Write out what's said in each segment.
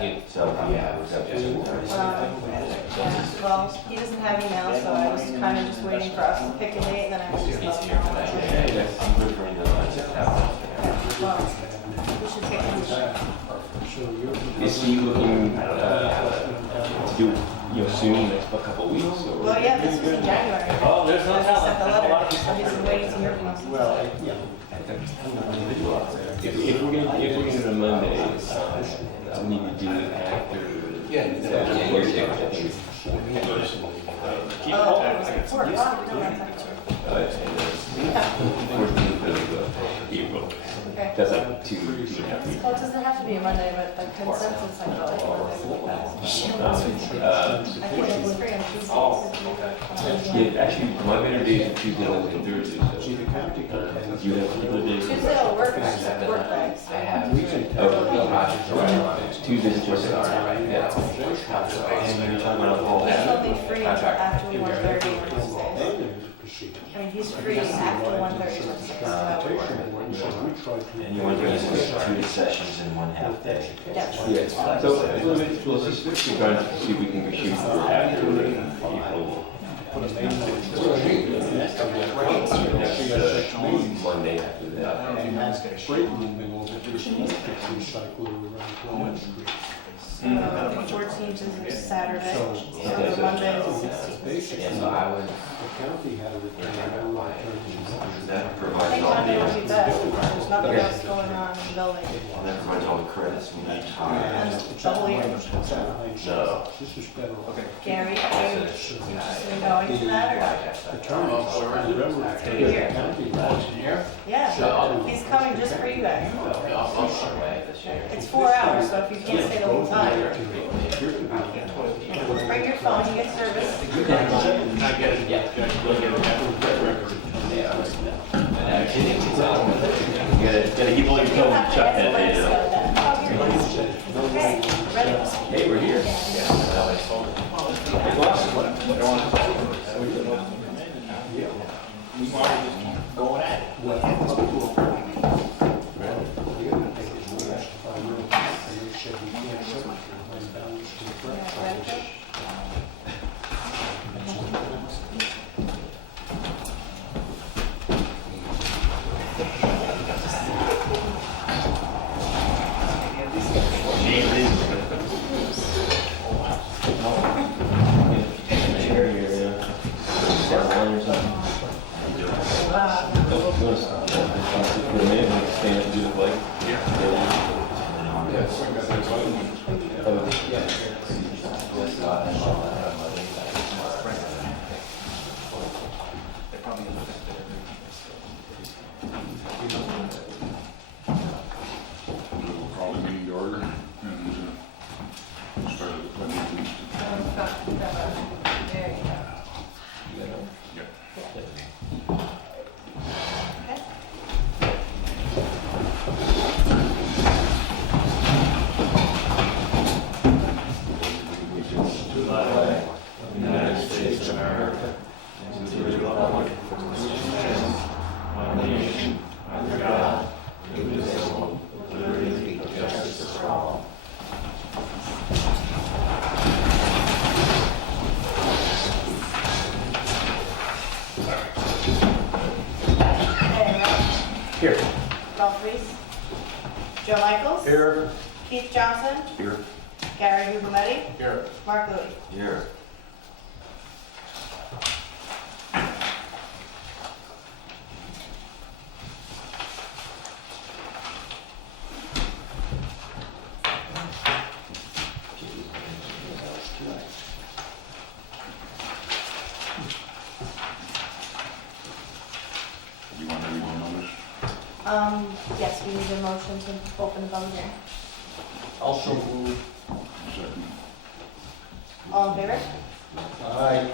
So, yeah, well, he doesn't have email, so I was kind of just waiting for us to pick a date, and then I was just let him know. I'm good for either one. Well, we should pick him. Is he looking to do, soon, next couple weeks? Or? Well, yeah, this was in January. Oh, there's no He sent the telling. letter, so he's been waiting to hear from us. If we're gonna do it on Mondays, we need to do it after. Oh, it was at 4 o'clock, no, that's not true. 14th of April. Okay. That's like 2.5 weeks. Well, it doesn't have to be a Monday, but like consensus, I feel like Monday would be best. I think it's free on Tuesdays. Yeah, actually, my better days are Tuesday, Wednesday, and Thursday. So you have particular days? Tuesday will work nights. Tuesdays and Thursdays. Yeah. He's only free until after 1:30 on Tuesdays. I mean, he's free after 1:30 on Tuesdays, so that would work. And you want to use 2 sessions in 1/2 day? Yes. Yeah, so we'll just try to see if we can shoot for after April. Monday after that. The 14th is Saturday, so the Monday is the 16th. Yeah, so I would, that I provides think all Monday would be the, best, there's nothing else going on in the building. that provides all the credits we need. And double year. No. Gary, are you going to that or? Here. Yeah, he's coming just for you guys. It's 4 hours, so if you can't stay the whole time, bring your phone, you get service. Gotta keep all your phone shut that day. Okay, ready? Hey, we're here. Call the meeting to order and start the pledge of allegiance. There you go. Yep. United States of America, and to the republic for which it stands, one nation, under God, indivisible, with liberty and justice for all. Here. Ralph Reese. Joe Michaels. Here. Keith Johnson. Here. Gary Guglielmetti. Here. Mark Louie. Here. You want to read the notice? Yes, we need a motion to open the public hearing. Also move. Second. All in favor? Aye.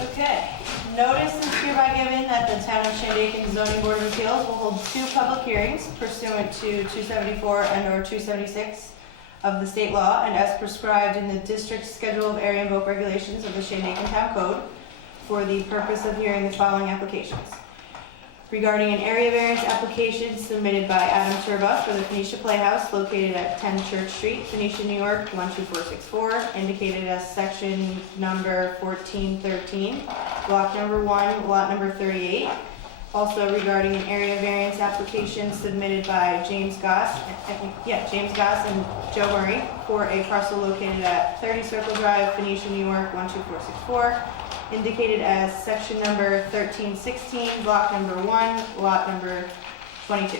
Okay. Notice is hereby given that the Town of Shandaken Zoning Board of Appeals will hold 2 public hearings pursuant to 274 and/or 276 of the state law and as prescribed in the district schedule of area and vote regulations of the Shandaken Town Code for the purpose of hearing the following applications. regarding an area variance application submitted by Adam Turba for the Phoenicia Playhouse located at 10 Church Street, Phoenicia, New York, 12464, indicated as section number 1413, block number 1, lot number 38. Also regarding an area variance application submitted by James Goss and Joe Murray for a parcel located at 30 Circle Drive, Phoenicia, New York, 12464, indicated as section number 1316, block number 1, lot number 22.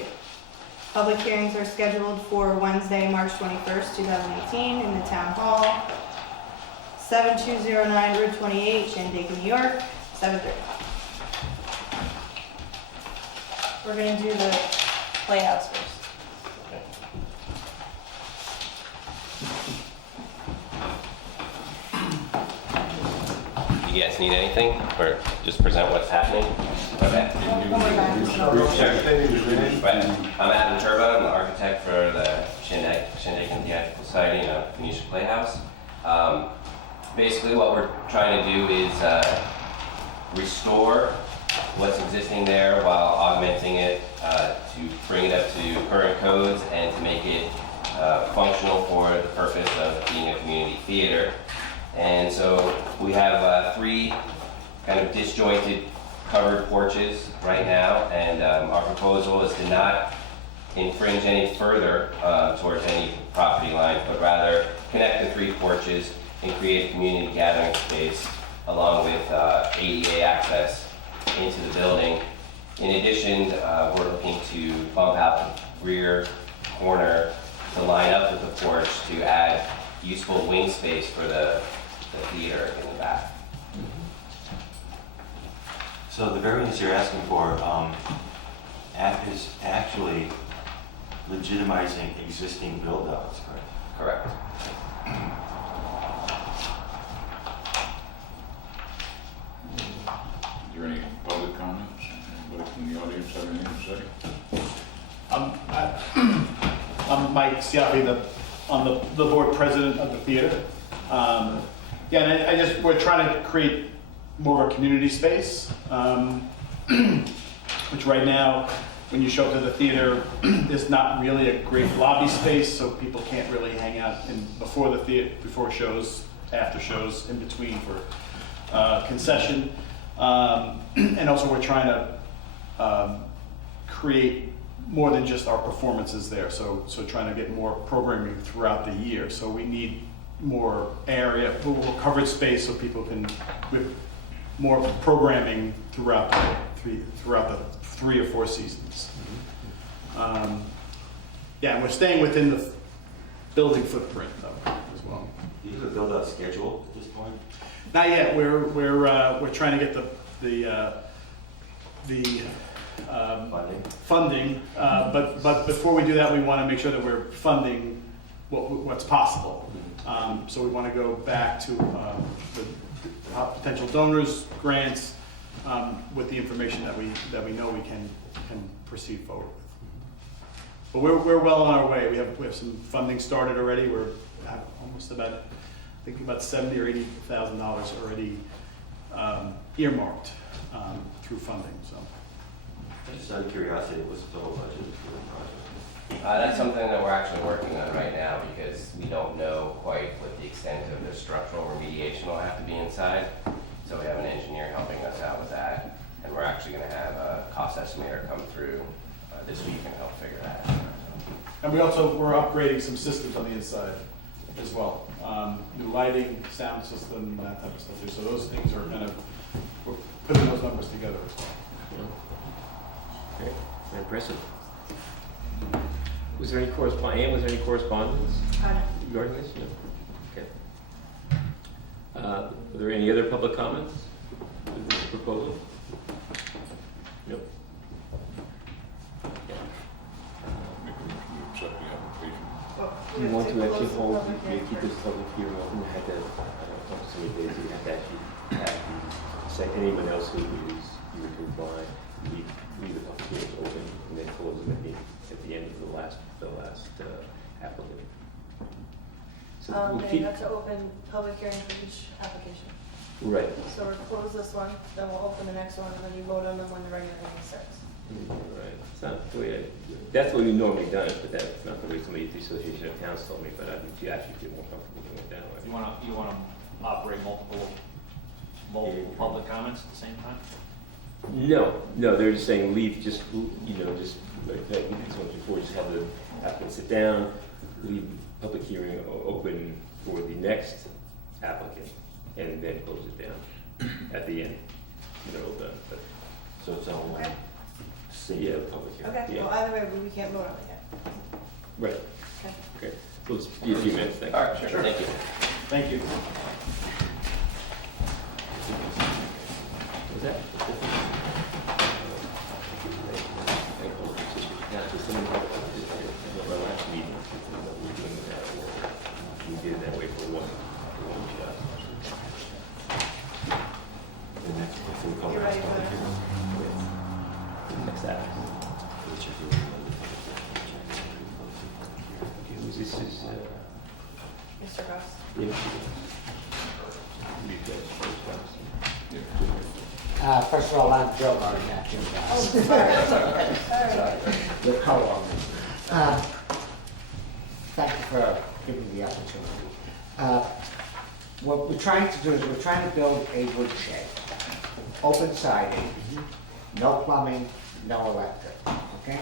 Public hearings are scheduled for Wednesday, March 21st, 2018 in the Town Hall, 7209 Route 28, Shandaken, New York, 7:30. We're gonna do the Playhouse first. You guys need anything, or just present what's happening? Okay. Right. I'm Adam Turbo. I'm the architect for the Shandaken Theatrical Society and Phoenicia Playhouse. Basically, what we're trying to do is restore what's existing there while augmenting it to bring it up to current codes and to make it functional for the purpose of being a community theater. And so we have 3 kind of disjointed covered porches right now, and our proposal is to not infringe any further towards any property line, but rather connect the 3 porches and create a community gathering space along with ADA access into the building. In addition, we're looking to bump out the rear corner to line up with the porch to add useful wing space for the theater in the back. So the variance you're asking for is actually legitimizing existing build-outs, correct? Correct. Is there any public comments? Anybody from the audience have anything to say? I'm Mike Sciapi, the board president of the theater. And we're trying to create more of a community space, which right now, when you show up to the theater, there's not really a great lobby space, so people can't really hang out before shows, after shows, in between for concession. And also we're trying to create more than just our performances there, so trying to get more programming throughout the year. So we need more area, more covered space, so people can, with more programming throughout the 3 or 4 seasons. And we're staying within the building footprint though as well. Do you have a build-out schedule at this point? Not yet. We're trying to get the funding, but before we do that, we want to make sure that we're funding what's possible. So we want to go back to the potential donors, grants, with the information that we know we can proceed forward with. But we're well on our way. We have some funding started already. We're almost about, I think about $70,000 or $80,000 already earmarked through funding. So. Just out of curiosity, what's the total budget for the project? That's something that we're actually working on right now because we don't know quite what the extent of the structural remediation will have to be inside. So we have an engineer helping us out with that, and we're actually going to have a cost estimator come through this week and help figure that out. And we're upgrading some systems on the inside as well. New lighting, sound system, that type of stuff too. So those things are we're putting those numbers together as well. Great, very impressive. Was there any correspondence regarding this? No? Okay. Are there any other public comments with this proposal? Nope. Okay. Make a motion to accept the application. You want to actually hold, keep this public hearing open, we had to, so many days, we had to actually say anyone else who is, you would comply, leave the public hearings open and then close them at the end of the last applicant. So we'll They keep, have to open public hearing for each application. right, So we'll close this one, then we'll open the next one, and then you vote on them when the regular meeting starts. not the way, that's what we normally done, but that's not the way somebody at the Association of Towns told me, but I think you actually feel more comfortable doing it that way. You wanna operate multiple public comments at the same time? No, they're just saying leave, just, you know, just like we did once before, just have the applicant sit down, leave the public hearing open for the next applicant, and then close it down at the end, when they're all done. But, So it's all one Okay. city public hearing. Okay, Yeah. well, either way, we can't vote on it yet. right, Okay. okay. So let's be a few minutes, thank you. All right, sure, thank you. Thank you. Was that? Our last meeting, we were doing that, we did it that way for one shot. The next, if we call You the ready next for public this? hearing. Next app. Which is the one with the public hearing. Okay, this is, Mr. Ross? First of all, I'm Joe Martin, not Jim Oh, Ross. sorry. Your co-owner. Thank you for giving me the opportunity. What we're trying to do is we're trying to build a wood shed, open siding, no plumbing, no electric, okay?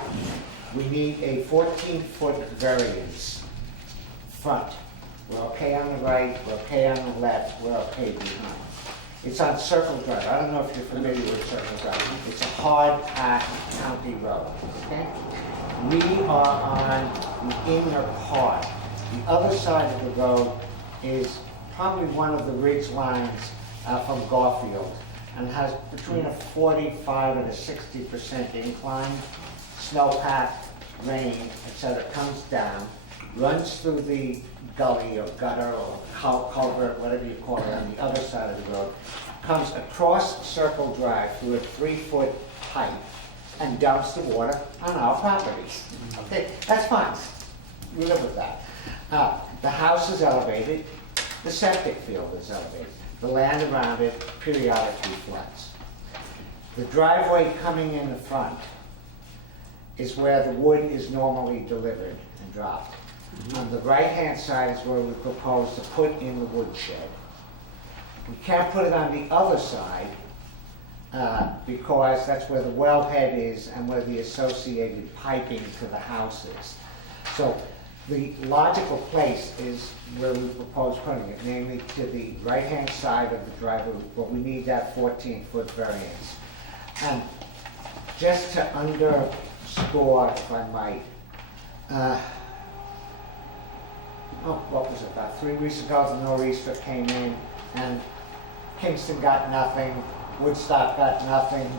We need a 14-foot variance front. We're okay on the right, we're okay on the left, we're okay behind. It's on Circle Drive. I don't know if you're familiar with Circle Drive. It's a hard-packed county road, okay? We are on the inner part. The other side of the road is probably one of the ridge lines from Garfield and has between a 45 and a 60% incline. Snowpack, rain, etc., comes down, runs through the gully or gutter or culvert, whatever you call it, on the other side of the road, comes across Circle Drive through a 3-foot pipe and dumps the water on our properties. Okay, that's fine. We live with that. The house is elevated, the septic field is elevated, the land around it periodically floods. The driveway coming in the front is where the wood is normally delivered and dropped. On the right-hand side is where we propose to put in the wood shed. We can't put it on the other side because that's where the wellhead is and where the associated piping to the house is. So the logical place is where we propose putting it, namely to the right-hand side of the driveway, but we need that 14-foot variance. And just to underscore, if I might, what was it, about 3 weeks ago, the nor'easter came in, and Kingston got nothing, Woodstock got nothing,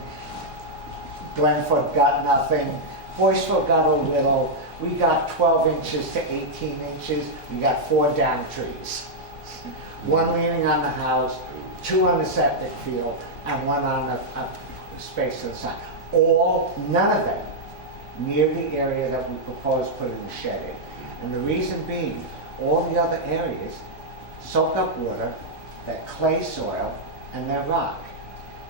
Glenfoot got nothing, Boyceville got a little, we got 12 inches to 18 inches, we got 4 down trees. 1 leaning on the house, 2 on the septic field, and 1 on the space to the side. None of them near the area that we propose putting the shed in. And the reason being, all the other areas soak up water, that clay soil, and that rock.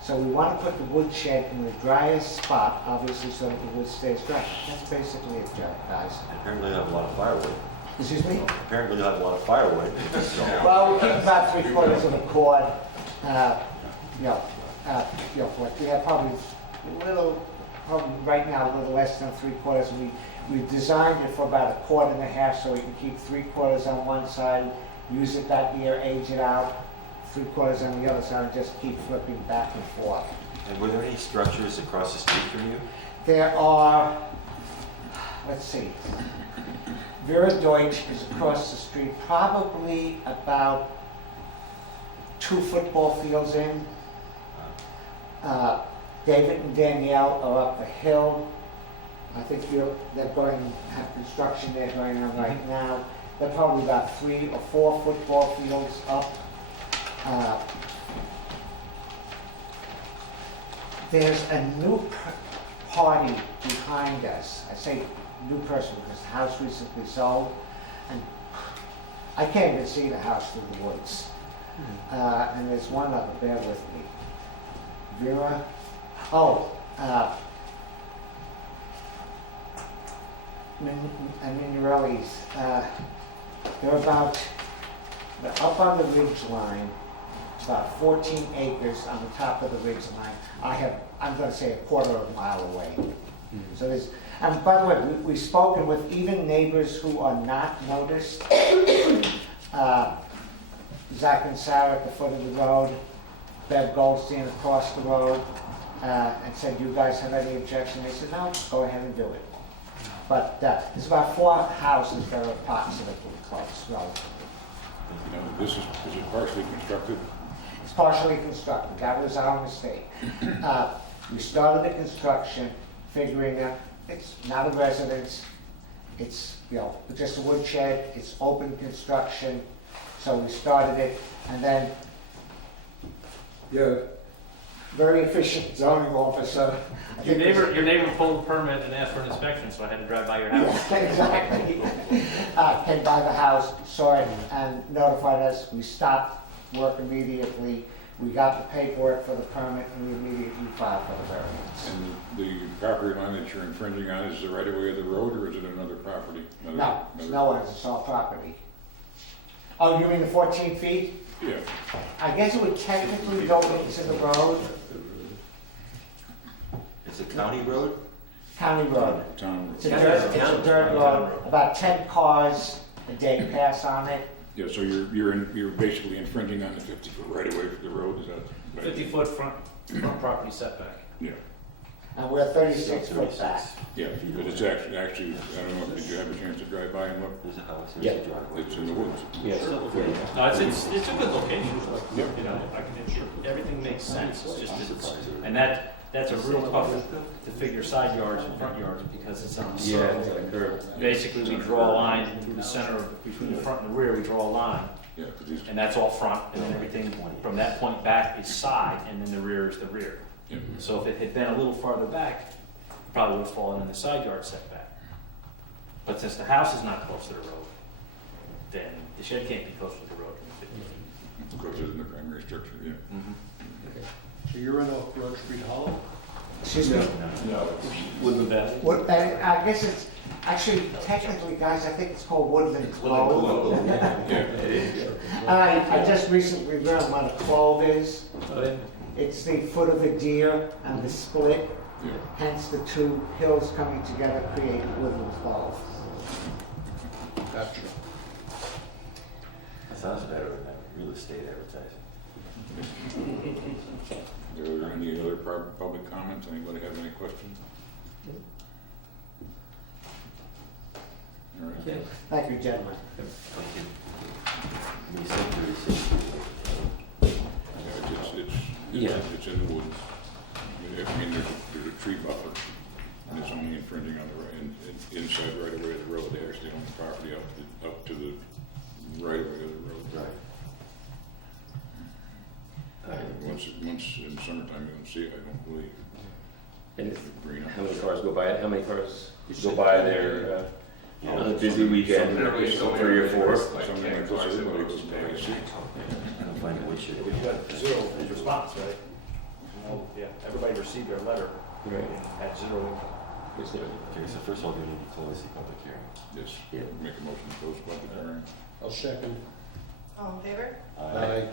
So we want to put the wood shed in the driest spot, obviously, so that the wood stays dry. That's basically it, guys. Apparently you have a lot of firewood. Excuse me? Apparently you have a lot of firewood. So, Well, we keep about 3/4 of a cord, like we have probably right now a little less than 3/4. We've designed it for about 1.25 cords, so we can keep 3/4 on one side, use it that year, age it out, 3/4 on the other side, and just keep flipping back and forth. and were there any structures across the street from you? There are, let's see, Vera Deutsch is across the street, probably about 2 football fields in. David and Danielle are up the hill. I think they're going to have construction there going on right now. They're probably about 3 or 4 football fields up. There's a new party behind us. I say new person because the house recently sold, and I can't even see the house through the woods. And there's one other, bear with me. Vera, Minarelli's, they're up on the ridge line, about 14 acres on the top of the ridge line. I'm gonna say a quarter of a mile away. So there's, and by the way, we've spoken with even neighbors who are not noticed. Zach and Sarah at the foot of the road, Bev Goldstein across the road, and said, "You guys have any objection?" They said, "No, go ahead and do it." But there's about 4 houses that are approximately close, relatively. This is it partially constructed? It's partially constructed, that was our mistake. We started the construction figuring that it's not a residence, it's, just a woodshed, it's open construction, so we started it, and then the very efficient zoning officer. I Your think was- neighbor pulled a permit and asked for an inspection, so I had to drive by your house. Exactly. Came by the house, saw it, and notified us. We stopped work immediately. We got the paperwork for the permit, and we immediately filed for the variance. And the property line that you're infringing on is the right of way of the road, or is it another property? No, it's no one's, it's all property. Oh, you mean the 14 feet? Yeah. I guess it would technically go into the road, It's a county road? county road. Town. It's a dirt road, about 10 cars a day pass on it. Yeah, so you're basically infringing on the 50-foot right of way for the road, is that? right? 50-foot front property setback. Yeah, And we're 36 foot back. yeah, but it's actually, I don't know, did you have a chance to drive by and look? There's a house, Yeah. there's a driveway. It's in the woods. Yes. No, it's a good location, you know, everything makes sense, it's just, and that's a real tough to figure side yards and front yards because it's on the Yeah, circle. it's on a curve. Basically, we draw a line through the center, between the front and the rear, we draw a line, Yeah, because these, and that's all front, and then everything from that point back is side, and then the rear is the rear. yeah, So if it had been a little farther back, it probably would have fallen in the side yard setback. But since the house is not close to the road, then the shed can't be closer to the road than 50 feet. closer than the primary structure, yeah. So you're in Oak Grove Street Hollow? Excuse me? Woodland Valley? What, I guess it's, actually, technically, guys, I think it's called Woodland Clove. And I just recently learned what a clove is. It's the foot of a deer and the split, Yeah. hence the 2 hills coming together create Woodland Clove. Gotcha. That sounds better than that real estate advertising. Are there any other public comments? Anybody have any questions? All right. Thank you, gentlemen. Thank you. You said 36. Yeah, it's in the woods. I mean, there's a tree buffer, and it's only infringing on the right, inside right away of the road. They actually own the property up to the right of way of the road. Right. Once in summertime, you don't see it, I don't believe. And Green. how many cars go by it? How many cars go by there on a busy weekend? 3 or 4. Something like this, everybody goes by, you see. I don't find it would should. We got 0 response, right? Well, yeah, everybody received their letter Right. and had 0 income. Okay, so first of all, we need to close the public hearing. Yes, Yeah. make a motion to close public hearing. I'll second. All in favor? Aye.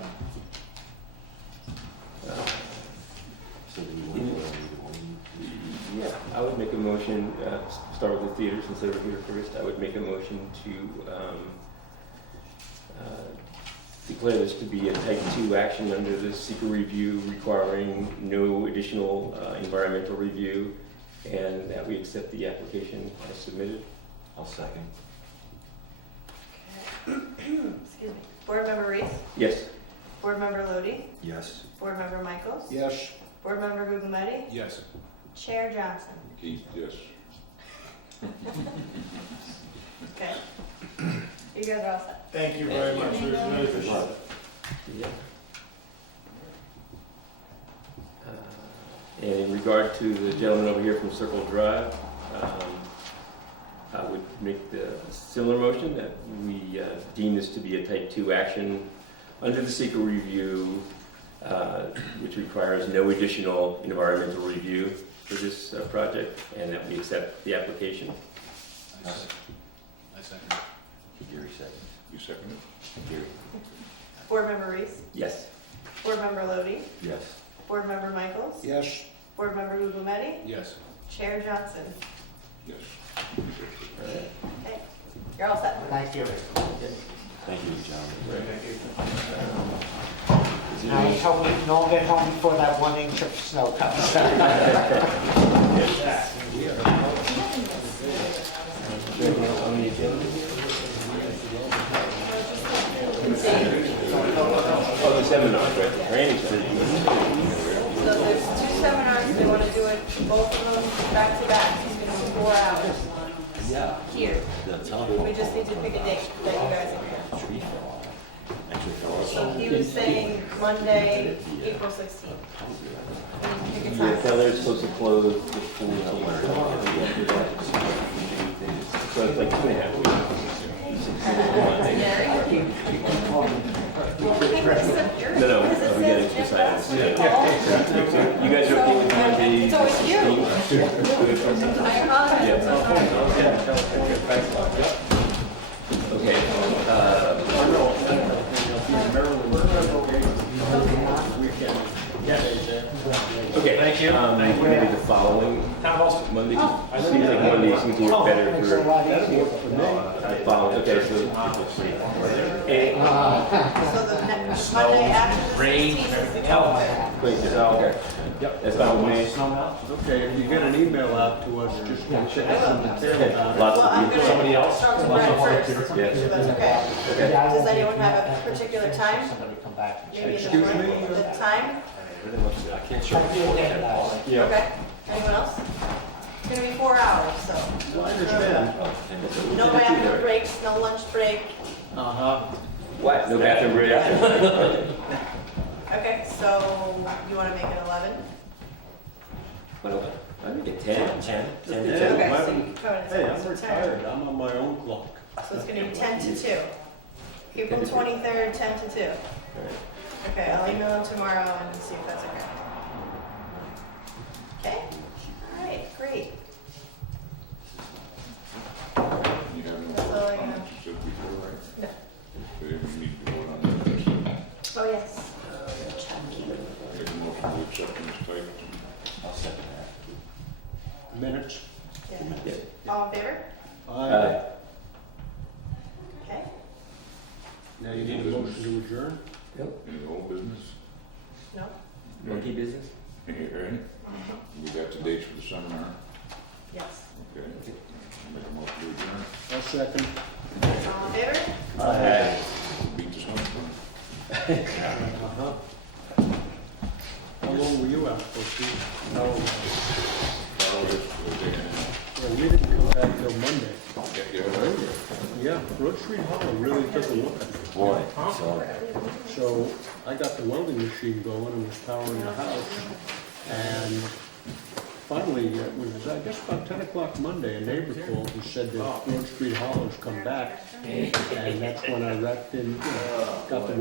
So do we want to do either one? Yeah, I would make a motion, start with the theater since they were here first. I would make a motion to declare this to be a type 2 action under the secret review requiring no additional environmental review, and that we accept the application as submitted. I'll second. Excuse me. Board Member Reese? Yes. Board Member Lodi? Yes. Board Member Michaels? Yes. Board Member Gugametti? Yes. Chair Johnson? Keith, yes. Okay. You guys are all set. Thank you very much. We really appreciate it. Yeah. And in regard to the gentleman over here from Circle Drive, I would make the similar motion that we deem this to be a type 2 action under the secret review, which requires no additional environmental review for this project, and that we accept the application. I second it. Gary said. You second it? Gary. Board Member Reese, Yes. Board Member Lodi, Yes. Board Member Michaels, Yes. Board Member Lugometti, Yes. Chair Johnson. Yes. Okay, you're all set. Thank you. Thank you, John. Now, let's hope we can all get home before that 1 inch of snow comes. Oh, the seminars, right, the training sessions. So there's 2 seminars, they want to do it, both of them back to back, it's gonna be 4 hours. Here, we just need to pick a date that you guys agree Tree fell off. Actually fell off. on. So he was saying Monday, April 16th. We need to pick a Yeah, time. Keller is supposed to close the pool somewhere. So it's like 2.5 weeks. No, no, we got it decided. You guys are okay with Monday? It's always you. I apologize. Okay, thank you. Maybe the following Monday, seems like Monday seems to work better It's a for lot easier. the following, okay, so. So the next Monday after the 16th is the 12th. Wait, so, that's not with me. Okay, if you get an email out to us, just check some detail about it. Lots Well, of I'm people. gonna talk to Brett first, Yeah. so that's okay. Yeah, I Does won't anyone be- have a particular time? Somebody come back and check. Maybe in the Excuse me? morning, the time? I can't show Check the agenda. Yeah. Okay. Anyone else? It's gonna be 4 hours, so. Well, I understand. No bathroom breaks, no lunch break. Uh-huh. What? No bathroom break? Okay, so you wanna make it 11? I think at 10. 10. Yeah. Okay, so eleven. you come in at Hey, 10, I'm so 10. retired, I'm on my own clock. So it's gonna be 10 to 2. April 23rd, 10 to 2. Okay, I'll email them tomorrow and see if that's okay. Okay? All right, great. You have no That's all I comments, have. you said before, right? No. Okay, we need to vote on that. Oh, yes. Make a motion to accept them as typed. I'll second that. Minutes. Yeah. All in favor? Aye. Okay. Now you need a motion to adjourn? Any old business? No? Monkey business? Right? We got the dates for the seminar, Yes. okay? Make a motion to adjourn. I'll second. All in favor? Beat the snowstorm. Uh-huh. How long were you out for, Steve? Well, Well, we didn't come back till Monday. yeah, Yeah, Broad Street Hollow really took a look at it. Boy, so. So I got the welding machine going and was powering the house. And finally, it was, I guess about 10 o'clock Monday, a neighbor called and said that Broad Street Hollow's come back. And that's when I wrecked and got the welding